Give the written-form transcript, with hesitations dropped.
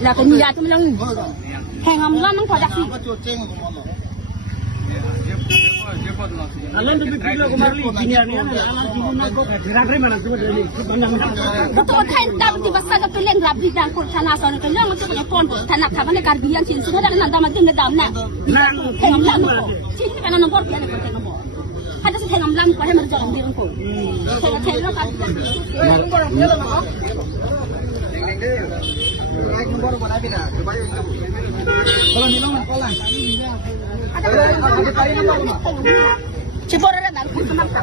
Là cái nhà tôi mình hàng ngầm lắm nó phải đặt gì. Betul kan tahu di bahasa ke peleng rabi dan kol tanah sana ke yang itu punya pon tanah kapan ne karbian sini sudah ada nanda mati ne damna. Hengam lam ko. Sini kan nombor dia ne ko nombor. Ada sih hengam lam ko hemer jalan dia ko. Saya lo kan. Nombor ko nabi na. Kalau ni long ko lang. Cipor ada dan kenapa?